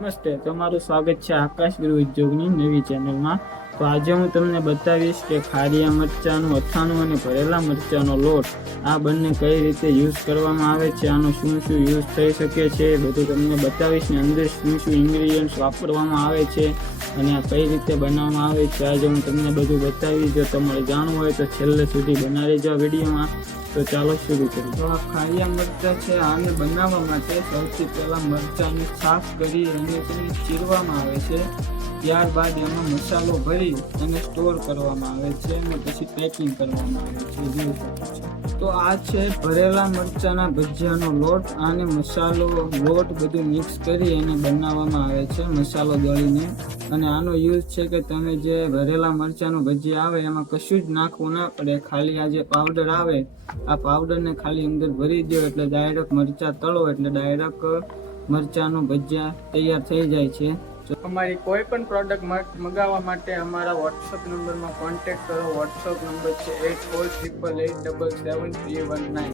નમસ્તે, તમારું સ્વાગત છે આકાશ ગૃહ ઉદ્યોગની નવી ચેનલમાં। તો આજે હું તમને બતાવીશ કે ખારિયા મરચાંનું અથાણું અને ભરેલા મરચાંનો લોટ આ બંને કઈ રીતે યુઝ કરવામાં આવે છે, આનો શું શું યુઝ થઈ શકે છે એ બધું તમને બતાવીશ ને અંદર શું શું ઇન્ગ્રીડિયન્ટ્સ વાપરવામાં આવે છે અને આ કઈ રીતે બનાવવામાં આવે છે આજે હું તમને બધું બતાવીશ। જો તમારે જાણવું હોય તો છેલ્લે સુધી બનાવી જાઓ વિડીયોમાં। તો ચાલો શરૂ કરીએ। તો આ ખારિયા મરચાં છે, આને બનાવવા માટે સૌથી પહેલા મરચાંને સાફ કરી અને તેને ચીરવામાં આવે છે। ત્યારબાદ એમાં મસાલો ભરી અને સ્ટોર કરવામાં આવે છે અને પછી પેકિંગ કરવામાં આવે છે, જોઈ શકો છો। તો આ છે ભરેલા મરચાંના ભજીયાનો લોટ। આને મસાલો લોટ બધું મિક્સ કરી અને બનાવવામાં આવે છે મસાલો દળીને। અને આનો યુઝ છે કે તમે જે ભરેલા મરચાંનું ભજીયા આવે એમાં કશું જ નાખવું ના પડે, ખાલી આ જે પાવડર આવે આ પાવડરને ખાલી અંદર ભરી દો એટલે ડાયરેક્ટ મરચાં તળો એટલે ડાયરેક્ટ મરચાંનું ભજીયા તૈયાર થઈ જાય છે। અમારી કોઈ પણ પ્રોડક્ટ મંગાવવા માટે અમારા વોટ્સઅપ નંબરમાં કોન્ટેક્ટ કરો। વોટ્સઅપ નંબર છે 8488877319।